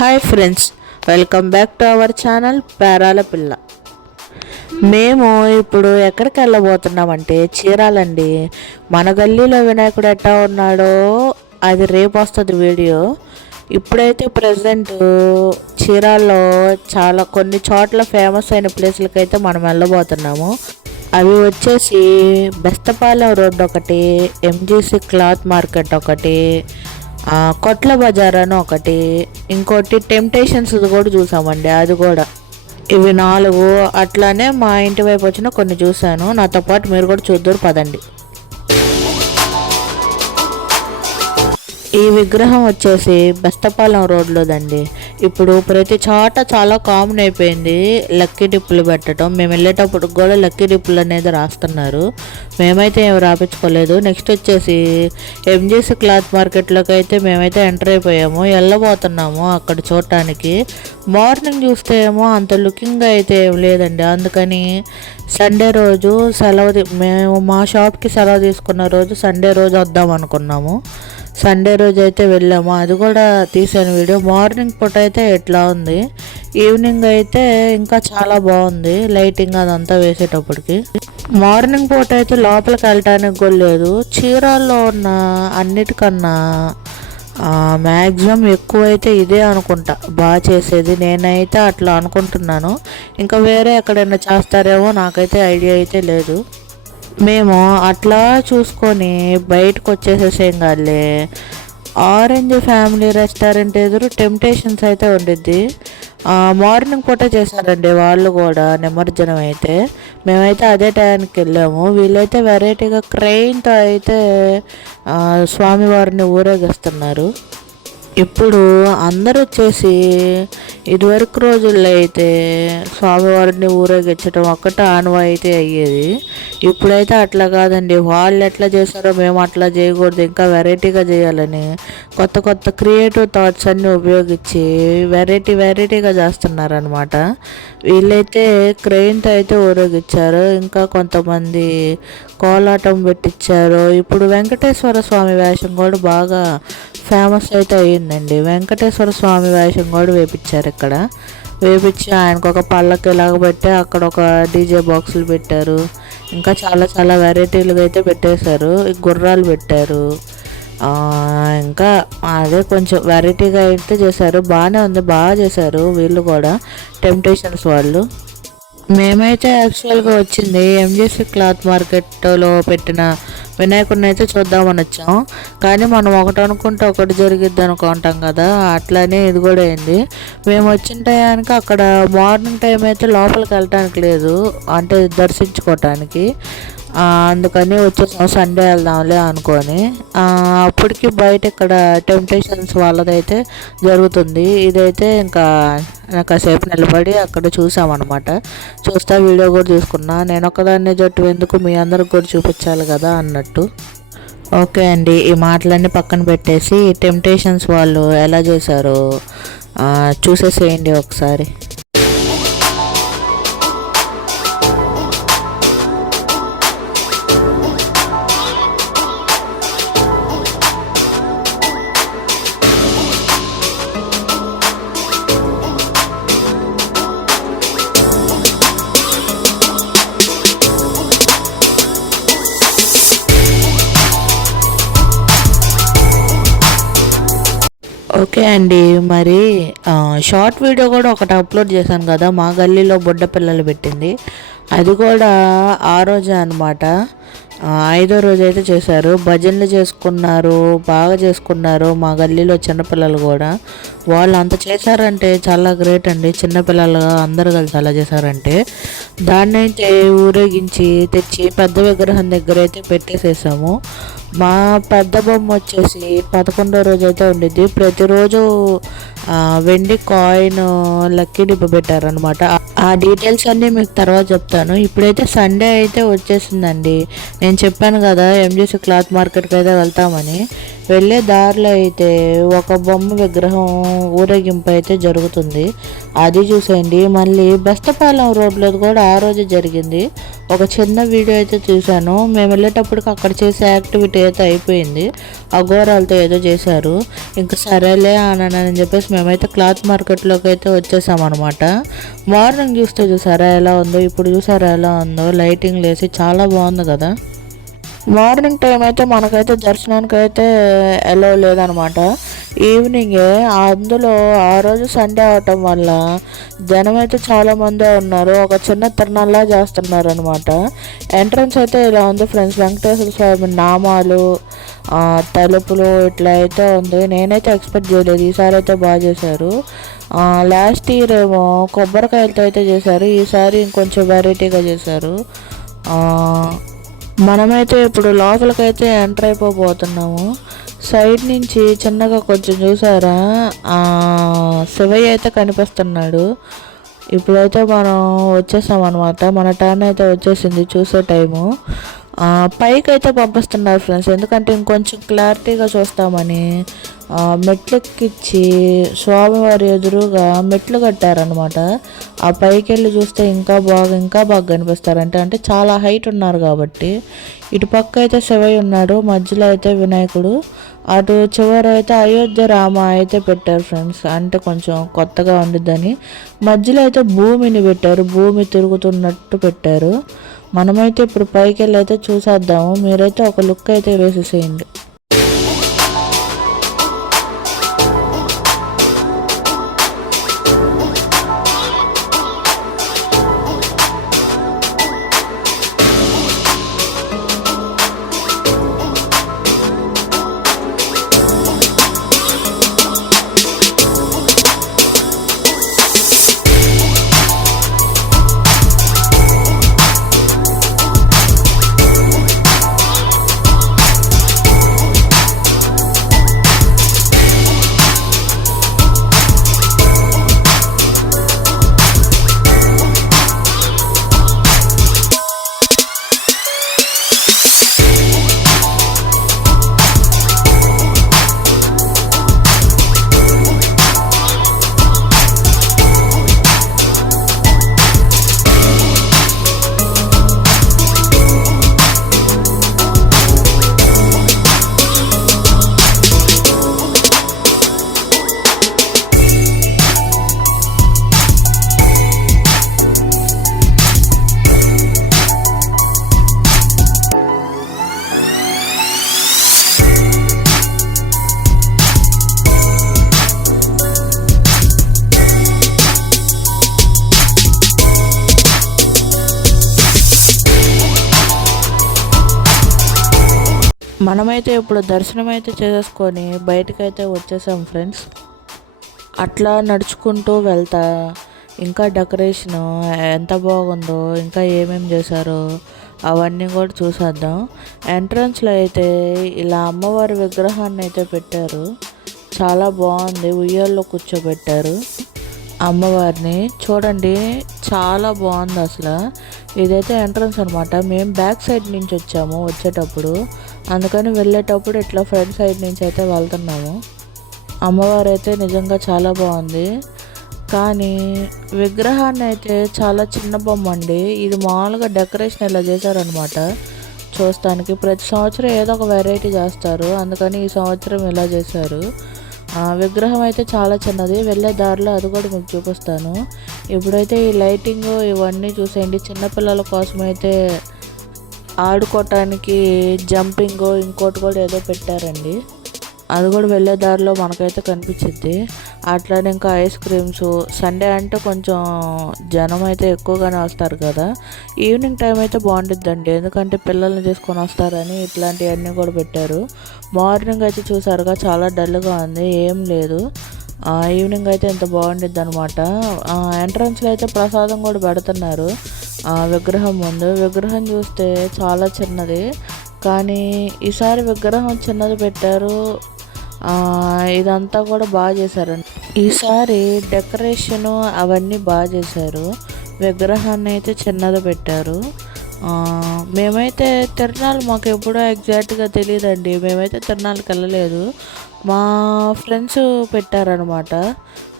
Hi friends, welcome back to our channel Perala పిల్ల. మేము ఇప్పుడు ఎక్కడికి వెళ్ళబోతున్నామంటే చీరాలండి. మన గల్లీలో వినాయకుడు ఎట్టా ఉన్నాడో అది రేపు వస్తుంది వీడియో. ఇప్పుడైతే ప్రజెంట్ చీరాల్లో చాలా కొన్ని చోట్ల ఫేమస్ అయిన ప్లేస్లకి అయితే మనం వెళ్ళబోతున్నాము. అవి వచ్చేసి బెస్తపాలెం రోడ్డు ఒకటి, ఎంజీసీ క్లాత్ మార్కెట్ ఒకటి, కొట్ల బజార్ అని ఒకటి, ఇంకోటి టెంప్టేషన్స్ కూడా చూసామండి. అది కూడా ఇవి 4. అట్లానే మా ఇంటి వైపు వచ్చిన కొన్ని చూశాను. నాతో పాటు మీరు కూడా చూద్దరు పదండి. ఈ విగ్రహం వచ్చేసి బెస్తపాలెం రోడ్లోదండి. ఇప్పుడు ప్రతి చోట చాలా కామన్ అయిపోయింది లక్కీ డిప్పులు పెట్టడం. మేము వెళ్ళేటప్పుడు కూడా లక్కీ డిప్పులు అనేది రాస్తున్నారు. మేమైతే ఏమి రాపించుకోలేదు. నెక్స్ట్ వచ్చేసి ఎంజీసీ క్లాత్ మార్కెట్లోకి అయితే మేమైతే ఎంటర్ అయిపోయాము, వెళ్ళబోతున్నాము అక్కడ చూడటానికి. మార్నింగ్ చూస్తే ఏమో అంత లుకింగ్ అయితే ఏం లేదండి. అందుకని సండే రోజు మేము మా షాప్కి సెలవు తీసుకున్న రోజు సండే రోజు వద్దాం అనుకున్నాము. సండే రోజు అయితే వెళ్ళాము. అది కూడా తీసాను వీడియో. మార్నింగ్ పూట అయితే ఎట్లా ఉంది, ఈవినింగ్ అయితే ఇంకా చాలా బాగుంది లైటింగ్ అదంతా వేసేటప్పటికి. మార్నింగ్ పూట అయితే లోపలికి వెళ్ళటానికి కూడా లేదు. చీరాల్లో ఉన్న అన్నిటికన్నా మ్యాక్సిమం ఎక్కువ అయితే ఇదే అనుకుంటా బాగా చేసేది. నేనైతే అట్లా అనుకుంటున్నాను. ఇంకా వేరే ఎక్కడైనా చేస్తారేమో నాకైతే ఐడియా అయితే లేదు. మేము అట్లా చూసుకొని బయటకు వచ్చేసేసేం కాదులే. ఆరెంజ్ ఫ్యామిలీ రెస్టారెంట్ ఎదురు టెంప్టేషన్స్ అయితే ఉండిద్ది. మార్నింగ్ పూట చేశారండి వాళ్ళు కూడా నిమజ్జనం అయితే. మేమైతే అదే టైంకి వెళ్ళాము. వీళ్ళైతే వెరైటీగా క్రెయిన్తో అయితే స్వామివారిని ఊరేగిస్తున్నారు. ఇప్పుడు అందరూ వచ్చేసి ఇదివరకు రోజుల్లో అయితే స్వామివారిని ఊరేగించడం ఒక్కటే ఆనవాయితీ అయ్యేది. ఇప్పుడైతే అట్లా కాదండి. వాళ్ళు ఎట్లా చేశారో మేము అట్లా చేయకూడదు, ఇంకా వెరైటీగా చేయాలని కొత్త కొత్త క్రియేటివ్ థాట్స్ అన్నీ ఉపయోగించి వెరైటీగా చేస్తున్నారనమాట. వీళ్ళైతే క్రెయిన్తో అయితే ఊరేగించారు. ఇంకా కొంతమంది కోలాటం పెట్టించారు. ఇప్పుడు వెంకటేశ్వర స్వామి వేషం కూడా బాగా ఫేమస్ అయితే అయ్యిందండి. వెంకటేశ్వర స్వామి వేషం కూడా వేపించారు ఇక్కడ. వేపించి ఆయనకు ఒక పల్లకి ఇలాగ పెట్టి అక్కడ ఒక డీజే బాక్సులు పెట్టారు. ఇంకా చాలా వెరైటీలుగా అయితే పెట్టేశారు. గుర్రాలు పెట్టారు. ఇంకా అదే కొంచెం వెరైటీగా అయితే చేశారు. బాగానే ఉంది, బాగా చేశారు వీళ్ళు కూడా టెంప్టేషన్స్ వాళ్ళు. మేమైతే యాక్చువల్గా వచ్చింది ఎంజీసీ క్లాత్ మార్కెట్లో పెట్టిన వినాయకుడిని అయితే చూద్దామని వచ్చాం. కానీ మనం ఒకటి అనుకుంటే ఒకటి జరిగిద్ది అనుకుంటాం కదా, అట్లానే ఇది కూడా అయింది. మేము వచ్చిన టయానికి అక్కడ మార్నింగ్ టైం అయితే లోపలికి వెళ్ళటానికి లేదు, అంటే దర్శించుకోవటానికి. అందుకని వచ్చేసాం సండే వెళ్దాంలే అనుకొని. అప్పటికి బయట ఇక్కడ టెంప్టేషన్స్ వాళ్ళదైతే జరుగుతుంది. ఇదైతే ఇంకా కాసేపు నిలబడి అక్కడ చూసామన్నమాట. చూస్తా వీడియో కూడా తీసుకున్నా. నేను ఒక్కదాన్నే జట్టు ఎందుకు, మీ అందరికి కూడా చూపించాలి కదా అన్నట్టు. ఓకే అండి, ఈ మాటలన్నీ పక్కన పెట్టేసి టెంప్టేషన్స్ వాళ్ళు ఎలా చేశారో చూసేసేయండి ఒకసారి. ఓకే అండి, మరి షార్ట్ వీడియో కూడా ఒకటి అప్లోడ్ చేశాను కదా, మా గల్లీలో బుడ్డ పిల్లలు పెట్టింది. అది కూడా ఆ రోజే అనమాట. 5వ రోజు అయితే చేశారు. భజనలు చేసుకున్నారు, బాగా చేసుకున్నారు మా గల్లీలో చిన్నపిల్లలు కూడా. వాళ్ళు అంత చేశారంటే చాలా గ్రేట్ అండి. చిన్నపిల్లలుగా అందరు కలిసి అలా చేశారంటే దాన్ని అయితే ఊరేగించి తెచ్చి పెద్ద విగ్రహం దగ్గర అయితే పెట్టేసేసాము. మా పెద్ద బొమ్మ వచ్చేసి 11వ రోజు అయితే ఉండిద్ది. ప్రతిరోజు వెండి కాయిన్ లక్కీ డిప్ పెట్టారనమాట. ఆ డీటెయిల్స్ అన్నీ మీకు తర్వాత చెప్తాను. ఇప్పుడైతే సండే అయితే వచ్చేసిందండి. నేను చెప్పాను కదా ఎంజీసీ క్లాత్ మార్కెట్కి అయితే వెళ్తామని. వెళ్ళే దారిలో అయితే ఒక బొమ్మ విగ్రహం ఊరేగింపు అయితే జరుగుతుంది, అది చూసేయండి. మళ్ళీ బెస్తపాలెం రోడ్లో కూడా ఆ రోజు జరిగింది. ఒక చిన్న వీడియో అయితే చూశాను. మేము వెళ్ళేటప్పటికి అక్కడ చేసే యాక్టివిటీ అయితే అయిపోయింది, అఘోరాలతో ఏదో చేశారు. ఇంకా సరేలే అని చెప్పేసి మేమైతే క్లాత్ మార్కెట్లోకి అయితే వచ్చేసామన్నమాట. మార్నింగ్ చూసారా ఎలా ఉందో, ఇప్పుడు చూసారా ఎలా ఉందో, లైటింగ్ లేసి చాలా బాగుంది కదా. మార్నింగ్ టైం అయితే మనకైతే దర్శనానికి అయితే అలౌ లేదనమాట. ఈవినింగే, అందులో ఆ రోజు సండే అవటం వల్ల జనం అయితే చాలామందే ఉన్నారు. ఒక చిన్న తిరణాల్లా చేస్తున్నారు అనమాట. ఎంట్రన్స్ అయితే ఇలా ఉంది ఫ్రెండ్స్. వెంకటేశ్వర స్వామి నామాలు, తలుపులు ఇట్లా అయితే ఉంది. నేనైతే ఎక్స్పెక్ట్ చేయలేదు, ఈసారి అయితే బాగా చేశారు. లాస్ట్ ఇయర్ ఏమో కొబ్బరికాయలతో అయితే చేశారు, ఈసారి ఇంకొంచెం వెరైటీగా చేశారు. మనమైతే ఇప్పుడు లోపలికైతే ఎంటర్ అయిపోతున్నాము. సైడ్ నుంచి చిన్నగా కొంచెం చూసారా, శివయ్య అయితే కనిపిస్తున్నాడు. ఇప్పుడైతే మనం వచ్చేసామన్నమాట. మన టర్న్ అయితే వచ్చేసింది చూసే టైము. పైకి అయితే పంపిస్తున్నారు ఫ్రెండ్స్, ఎందుకంటే ఇంకొంచెం క్లారిటీగా చూస్తామని. మెట్లెక్కిచ్చి స్వామివారి ఎదురుగా మెట్లు కట్టారనమాట. ఆ పైకి వెళ్ళి చూస్తే ఇంకా బాగా కనిపిస్తారంటే, అంటే చాలా హైట్ ఉన్నారు కాబట్టి. ఇటు పక్క అయితే శివయ్య ఉన్నాడు, మధ్యలో అయితే వినాయకుడు, అటు చివర అయితే అయోధ్య రామ అయితే పెట్టారు ఫ్రెండ్స్, అంటే కొంచెం కొత్తగా ఉండిద్దని. మధ్యలో అయితే భూమిని పెట్టారు, భూమి తిరుగుతున్నట్టు పెట్టారు. మనమైతే ఇప్పుడు పైకి వెళ్ళి అయితే చూసేద్దాము. మీరైతే ఒక లుక్ అయితే వేసేసేయండి. మనమైతే ఇప్పుడు దర్శనం అయితే చేసేసుకొని బయటకైతే వచ్చేసాం ఫ్రెండ్స్. అట్లా నడుచుకుంటూ వెళ్తా ఇంకా డెకరేషన్ ఎంత బాగుందో, ఇంకా ఏమేమి చేశారో అవన్నీ కూడా చూసేద్దాం. ఎంట్రన్స్లో అయితే ఇలా అమ్మవారి విగ్రహాన్ని అయితే పెట్టారు, చాలా బాగుంది. ఉయ్యాల్లో కూర్చోబెట్టారు అమ్మవారిని, చూడండి చాలా బాగుంది అసలు. ఇదైతే ఎంట్రన్స్ అనమాట. మేము బ్యాక్ సైడ్ నుంచి వచ్చాము వచ్చేటప్పుడు, అందుకని వెళ్ళేటప్పుడు ఇట్లా ఫ్రంట్ సైడ్ నుంచి అయితే వెళ్తున్నాము. అమ్మవారు అయితే నిజంగా చాలా బాగుంది, కానీ విగ్రహాన్ని అయితే చాలా చిన్న బొమ్మ అండి. ఇది మామూలుగా డెకరేషన్ ఇలా చేశారనమాట చూస్తానికి. ప్రతి సంవత్సరం ఏదో ఒక వెరైటీ చేస్తారు, అందుకని ఈ సంవత్సరం ఇలా చేశారు. విగ్రహం అయితే చాలా చిన్నది. వెళ్ళే దారిలో అది కూడా మీకు చూపిస్తాను. ఇప్పుడైతే ఈ లైటింగ్ ఇవన్నీ చూసేయండి. చిన్నపిల్లల కోసం అయితే ఆడుకోవటానికి జంపింగ్ ఇంకోటి కూడా ఏదో పెట్టారండి, అది కూడా వెళ్ళే దారిలో మనకైతే కనిపించింది. అట్లానే ఇంకా ఐస్ క్రీమ్స్. సండే అంటే కొంచెం జనం అయితే ఎక్కువగానే వస్తారు కదా, ఈవినింగ్ టైం అయితే బాగుంటుందండి, ఎందుకంటే పిల్లల్ని తీసుకొని వస్తారని ఇట్లాంటివన్నీ కూడా పెట్టారు. మార్నింగ్ అయితే చూసారుగా చాలా డల్గా ఉంది, ఏం లేదు. ఈవినింగ్ అయితే ఎంత బాగుండిద్ది అనమాట. ఎంట్రన్స్లో అయితే ప్రసాదం కూడా పెడుతున్నారు విగ్రహం ముందు. విగ్రహం చూస్తే చాలా చిన్నది, కానీ ఈసారి విగ్రహం చిన్నది పెట్టారు. ఇదంతా కూడా బాగా చేశారండి ఈసారి. డెకరేషను అవన్నీ బాగా చేశారు. విగ్రహాన్ని అయితే చిన్నది పెట్టారు. మేమైతే తిరునాళ్ళు మాకు ఎప్పుడో ఎగ్జాక్ట్గా తెలియదండి. మేమైతే తిరునాళ్ళకి వెళ్ళలేదు. మా ఫ్రెండ్స్ పెట్టారనమాట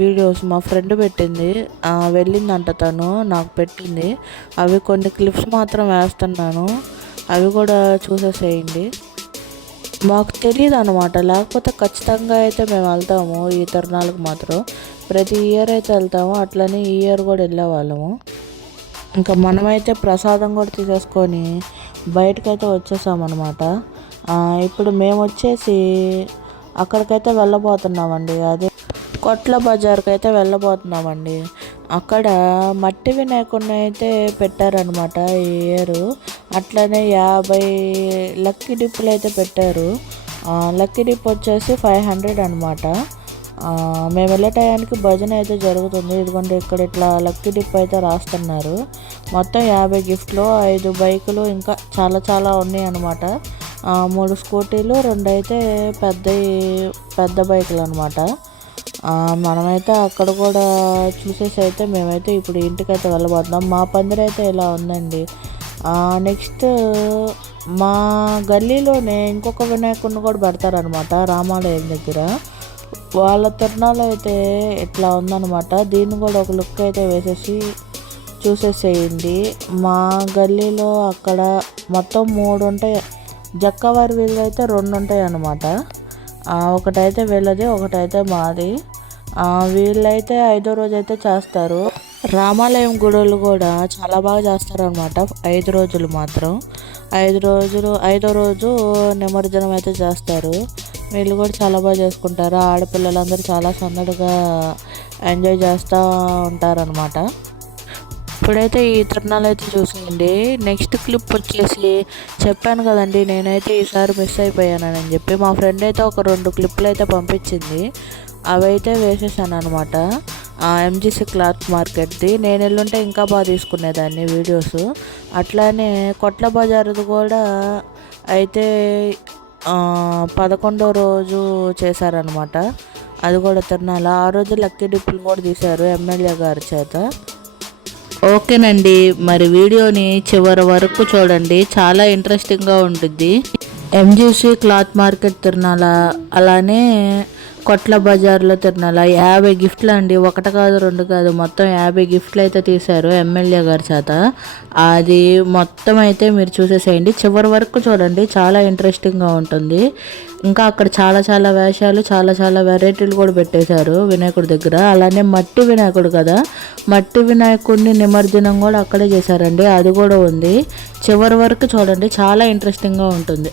వీడియోస్. మా ఫ్రెండ్ పెట్టింది, వెళ్ళిందంట తను నాకు పెట్టింది. అవి కొన్ని క్లిప్స్ మాత్రం వేస్తున్నాను, అవి కూడా చూసేసేయండి. మాకు తెలియదు అనమాట, లేకపోతే ఖచ్చితంగా అయితే మేము వెళ్తాము ఈ తిరునాళ్ళకి మాత్రం. ప్రతి ఇయర్ అయితే వెళ్తాము, అట్లనే ఈ ఇయర్ కూడా వెళ్ళేవాళ్ళము. ఇంకా మనమైతే ప్రసాదం కూడా తీసేసుకొని బయటకైతే వచ్చేసామన్నమాట. ఇప్పుడు మేము వచ్చేసి అక్కడికైతే వెళ్ళబోతున్నామండి, అదే కొట్ల బజార్కి అయితే వెళ్ళబోతున్నామండి. అక్కడ మట్టి వినాయకుడిని అయితే పెట్టారనమాట ఈ ఇయర్. అట్లనే 50 లక్కీ డిప్పులు అయితే పెట్టారు. లక్కీ డిప్ వచ్చేసి 500 అనమాట. మేము వెళ్ళే టయానికి భజన అయితే జరుగుతుంది. ఇదిగోండి ఇక్కడ ఇట్లా లక్కీ డిప్ అయితే రాస్తున్నారు. మొత్తం 50 గిఫ్ట్లు, 5 బైకులు, ఇంకా చాలా చాలా ఉన్నాయి అనమాట. 3 స్కూటీలు, 2 అయితే పెద్ద బైకులు అనమాట. మనమైతే అక్కడ కూడా చూసేసి అయితే మేమైతే ఇప్పుడు ఇంటికైతే వెళ్ళబోతున్నాం. మా పందిరైతే ఇలా ఉందండి. నెక్స్ట్ మా గల్లీలోనే ఇంకొక వినాయకుడిని కూడా పెడతారనమాట రామాలయం దగ్గర. వాళ్ళ తిరునాళ్ళు అయితే ఇట్లా ఉందన్నమాట. దీన్ని కూడా ఒక లుక్ అయితే వేసేసి చూసేసేయండి. మా గల్లీలో అక్కడ మొత్తం 3 ఉంటాయి. జక్కవారి వీళ్ళు అయితే 2 ఉంటాయి అన్నమాట. ఒకటైతే వీళ్ళది, ఒకటైతే మాది. వీళ్ళైతే 5వ రోజు అయితే చేస్తారు. రామాలయం గుడులు కూడా చాలా బాగా చేస్తారు అనమాట 5 రోజులు మాత్రం. 5వ రోజు నిమజ్జనం అయితే చేస్తారు. వీళ్ళు కూడా చాలా బాగా చేసుకుంటారు. ఆడపిల్లలందరూ చాలా సందడిగా ఎంజాయ్ చేస్తూ ఉంటారనమాట. ఇప్పుడైతే ఈ తిరునాళ్ళు అయితే చూసేయండి. నెక్స్ట్ క్లిప్ వచ్చేసి చెప్పాను కదండి, నేనైతే ఈసారి మిస్ అయిపోయానని చెప్పి. మా ఫ్రెండ్ అయితే ఒక 2 క్లిప్లు అయితే పంపించింది, అవైతే వేసేసాను అనమాట. ఎంజీసీ క్లాత్ మార్కెట్ది. నేను వెళ్ళుంటే ఇంకా బాగా తీసుకునేదాన్ని వీడియోస్. అట్లానే కొట్ల బజార్ది కూడా అయితే 11వ రోజు చేశారనమాట. అది కూడా తిరునాళ్ళ. ఆ రోజు లక్కీ డిప్పులు కూడా తీశారు ఎమ్మెల్యే గారి చేత. ఓకేనండి, మరి వీడియోని చివరి వరకు చూడండి, చాలా ఇంట్రెస్టింగ్గా ఉంటుంది. ఎంజీసీ క్లాత్ మార్కెట్ తిరునాళ్ళ, అలానే కొట్ల బజార్లో తిరునాళ్ళ. 50 గిఫ్ట్లు అండి, 1 కాదు 2 కాదు, మొత్తం 50 గిఫ్ట్లు అయితే తీశారు ఎమ్మెల్యే గారి చేత. అది మొత్తం అయితే మీరు చూసేసేయండి, చివరి వరకు చూడండి, చాలా ఇంట్రెస్టింగ్గా ఉంటుంది. ఇంకా అక్కడ చాలా చాలా వేషాలు, చాలా చాలా వెరైటీలు కూడా పెట్టేశారు వినాయకుడి దగ్గర. అలానే మట్టి వినాయకుడు కదా, మట్టి వినాయకుడిని నిమజ్జనం కూడా అక్కడే చేశారండి, అది కూడా ఉంది. చివరి వరకు చూడండి, చాలా ఇంట్రెస్టింగ్గా ఉంటుంది.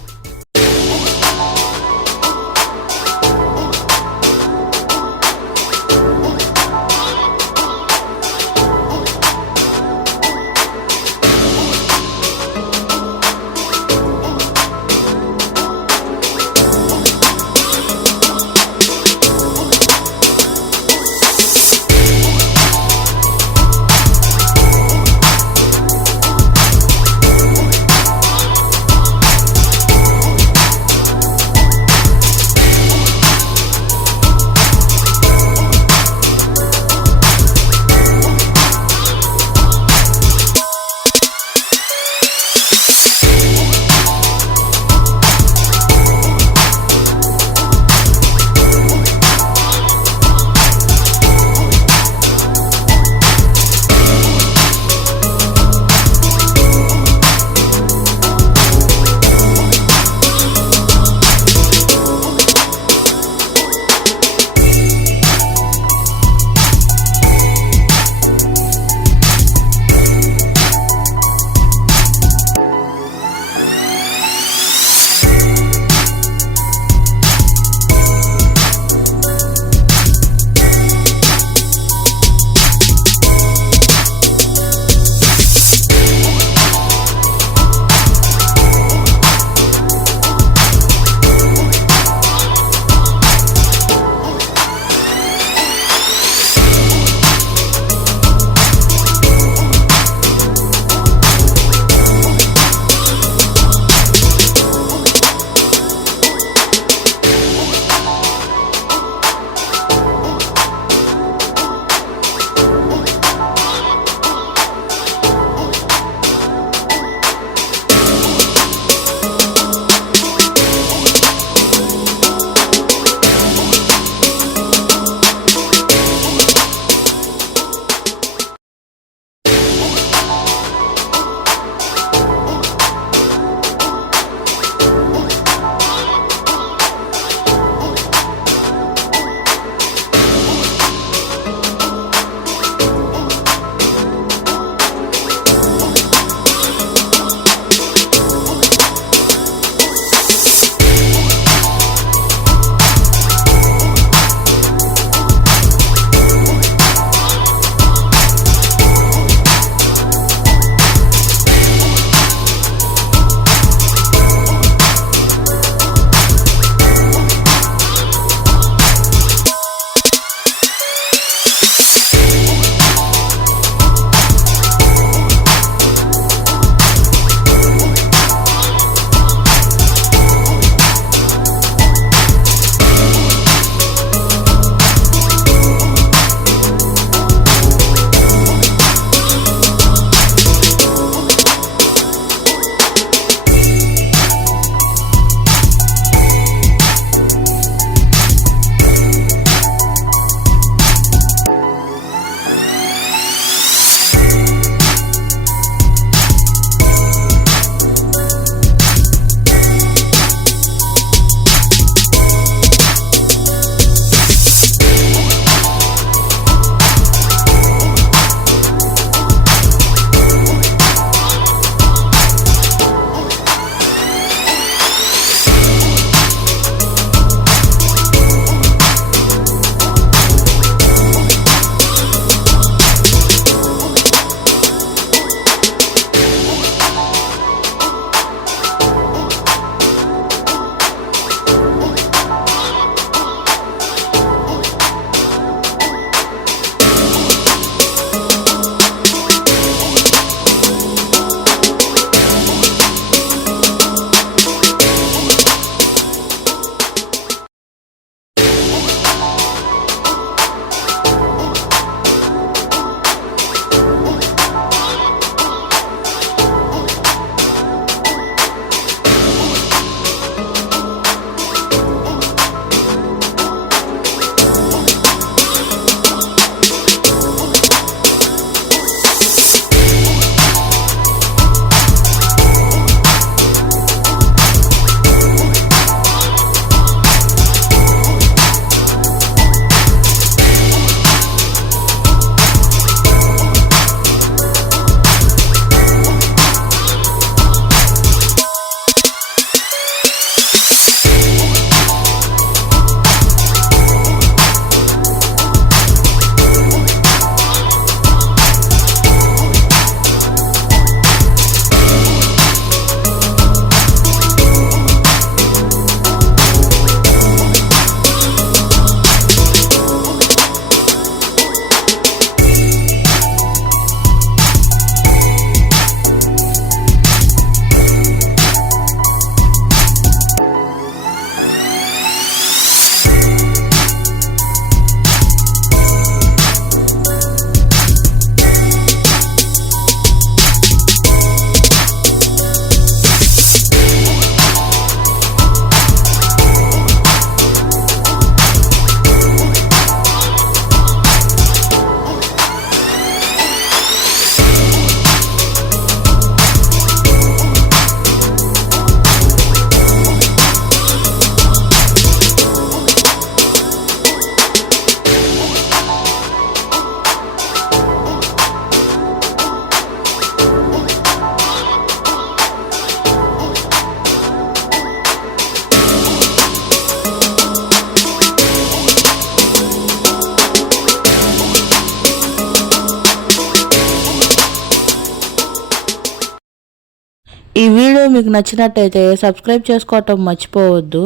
ఈ వీడియో మీకు నచ్చినట్టయితే సబ్స్క్రైబ్ చేసుకోవటం మర్చిపోవద్దు.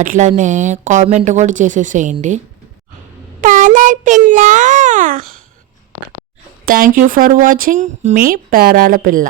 అట్లానే కామెంట్ కూడా చేసేసేయండి. థ్యాంక్ యూ ఫర్ వాచింగ్ మీ పేరాల పిల్ల.